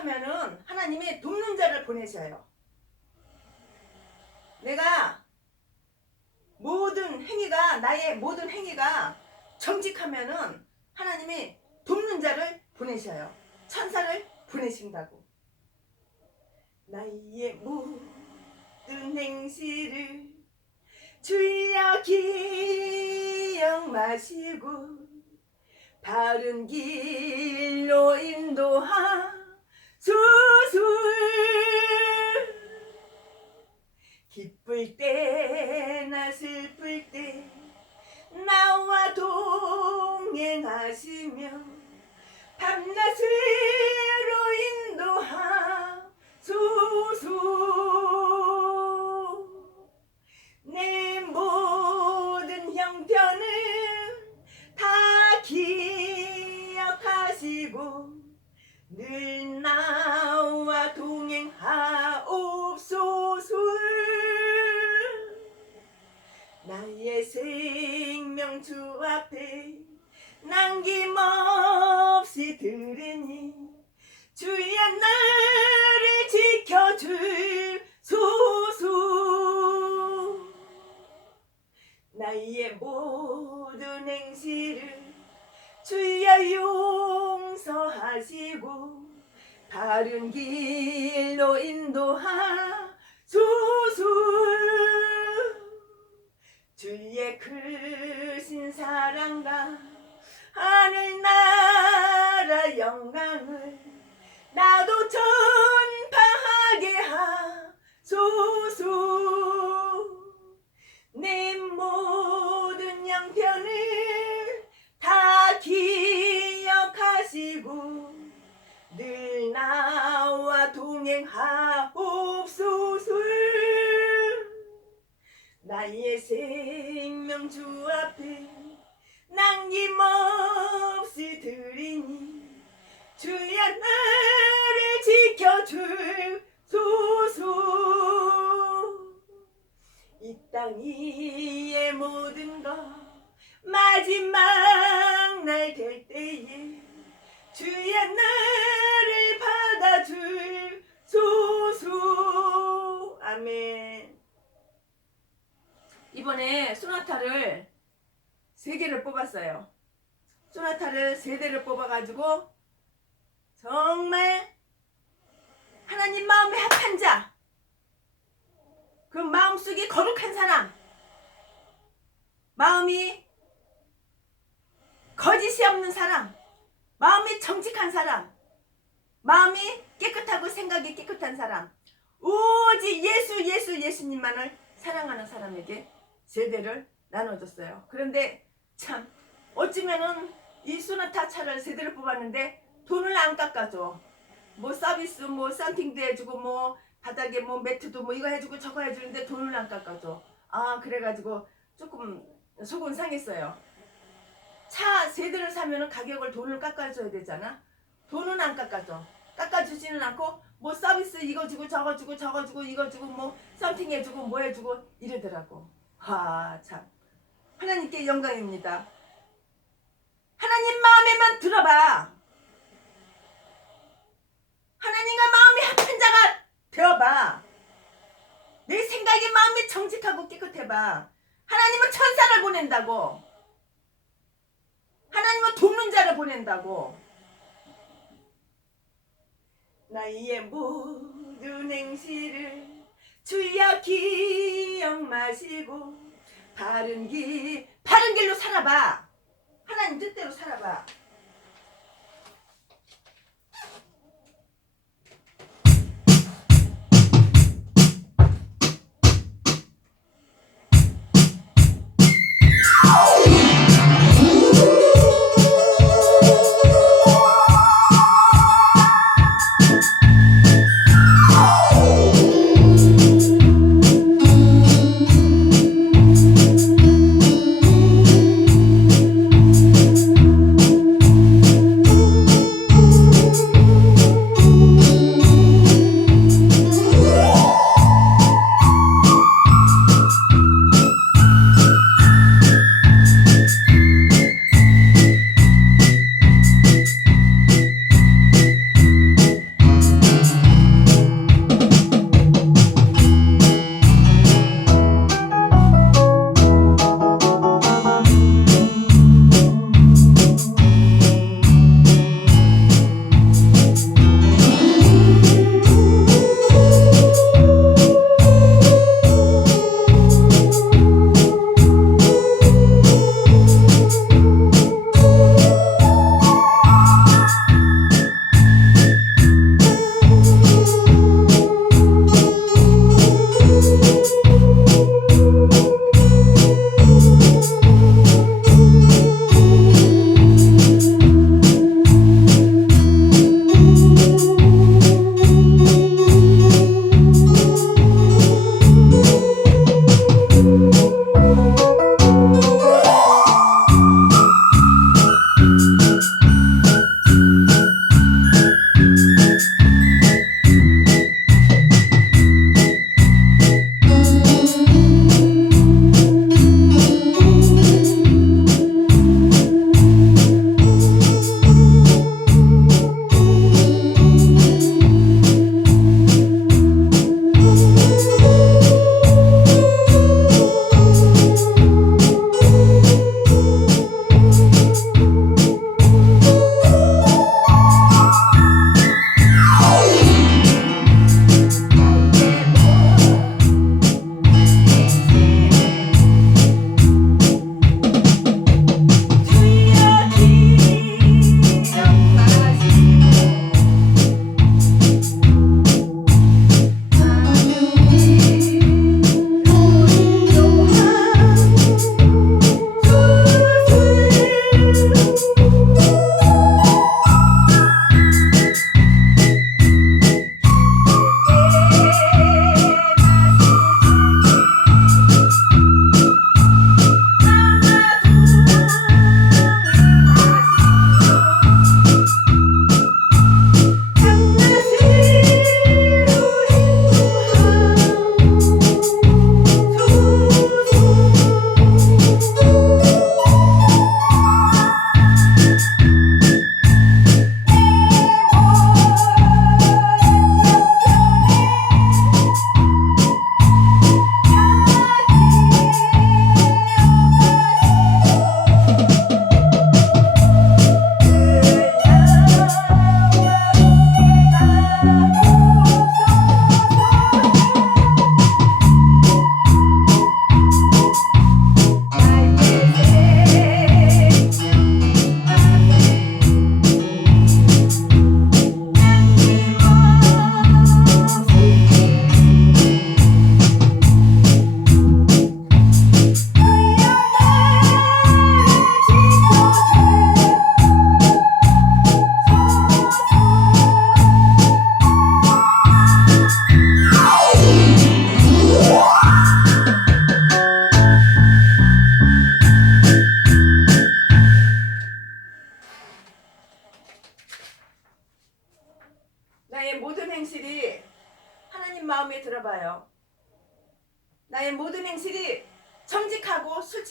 정직하면은 하나님이 돕는 자를 보내셔요. 내가 모든 행위가 나의 모든 행위가 정직하면은 하나님이 돕는 자를 보내셔요. 천사를 보내신다고. 나의 모든 행실을 주여 기억 마시고 바른 길로 인도하 수술. 기쁠 때나 슬플 때 나와 동행하시며 밤낮으로 인도하. 수수 늘 나와 동행하옵소서. 나의 생명 주 앞에 남김없이 들으니 주의 나 바른 길로 인도하 소수 주의 크신 사랑과 하늘나라 영광을 나도 전파하게 하소서. 내 모든 양편을 다 기억하시고 늘 나와 동행하옵소서 나의 생명 주 앞에 남김없이 드리니 주여 나를 지켜줄 소서. 이 땅 위의 모든 것 마지막 날 될 때에 주여 나 아멘. 이번에 소나타를 세 개를 뽑았어요. 소나타를 세 대를 뽑아가지고 정말 하나님 마음에 합한 자, 그 마음속이 거룩한 사람, 마음이 거짓이 없는 사람, 마음이 정직한 사람, 마음이 깨끗하고 생각이 깨끗한 사람, 오직 예수, 예수, 예수님만을 사랑하는 사람에게 세대를 나눠줬어요. 그런데 참 어쩌면은 이 소나타 차를 세대를 뽑았는데 돈을 안 깎아줘. 뭐 서비스 뭐 썬팅도 해주고 뭐 바닥에 뭐 매트도 뭐 이거 해주고 저거 해주는데 돈을 안 깎아줘. 아 그래가지고 조금 속은 상했어요. 차 세대를 사면은 가격을 돈을 깎아줘야 되잖아. 돈은 안 깎아줘. 깎아주지는 않고 뭐 서비스 이거 주고 저거 주고 저거 주고 이거 주고 뭐 썬팅 해주고 뭐 해주고 이러더라고. 아 참 하나님께 영광입니다. 하나님 마음에만 들어봐. 하나님과 마음이 합한 자가 되어봐. 내 생각이 마음이 정직하고 깨끗해봐. 하나님은 천사를 보낸다고. 하나님은 돕는 자를 보낸다고. 나의 모든 행실을 주여 기억 마시고 바른 길 바른 길로 살아봐. 하나님 뜻대로 살아봐.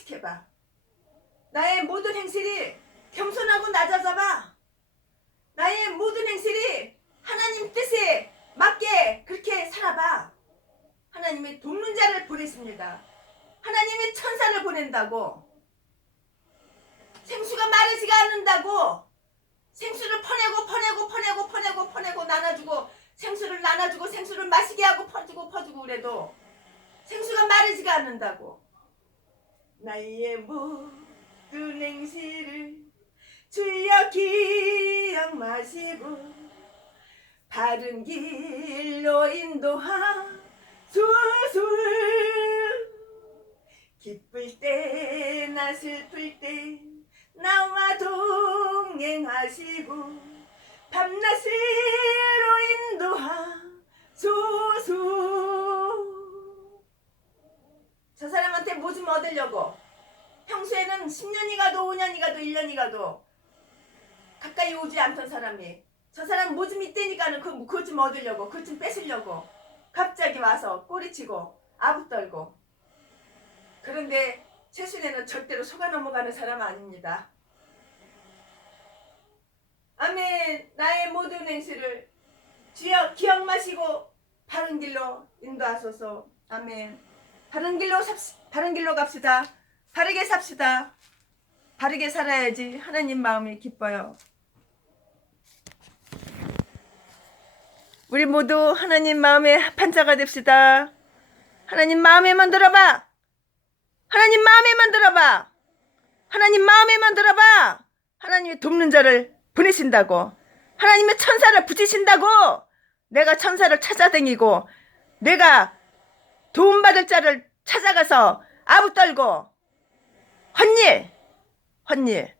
솔직해봐. 나의 모든 행실이 겸손하고 낮아져봐. 나의 모든 행실이 하나님 뜻에 맞게 그렇게 살아봐. 하나님이 돕는 자를 보내십니다. 하나님이 천사를 보낸다고. 생수가 마르지가 않는다고. 생수를 퍼내고 퍼내고 퍼내고 퍼내고 퍼내고 나눠주고 생수를 나눠주고 생수를 마시게 하고 퍼주고 퍼주고 그래도 생수가 마르지가 않는다고. 나의 모든 행실을 주여 기억 마시고 바른 길로 인도하소서 기쁠 때 나 슬플 때 나와 동행하시고 밤낮으로 인도하소서 저 사람한테 뭐 좀 얻으려고 평소에는 10년이 가도 5년이 가도 1년이 가도 가까이 오지 않던 사람이 저 사람 뭐 좀 있다니까는 그, 그거 좀 얻으려고 그거 좀 뺏으려고 갑자기 와서 꼬리치고 아부떨고 그런데 최순애는 절대로 속아 넘어가는 사람 아닙니다. 아멘. 나의 모든 행실을 주여 기억 마시고 바른 길로 인도하소서. 아멘. 바른 길로 삽시, 바른 길로 갑시다. 바르게 삽시다. 바르게 살아야지 하나님 마음이 기뻐요. 우리 모두 하나님 마음의 합한 자가 됩시다. 하나님 마음에만 들어봐. 하나님 마음에만 들어봐. 하나님 마음에만 들어봐. 하나님이 돕는 자를 보내신다고. 하나님의 천사를 붙이신다고. 내가 천사를 찾아다니고 내가 도움받을 자를 찾아가서 아부 떨고. 헛일! 헛일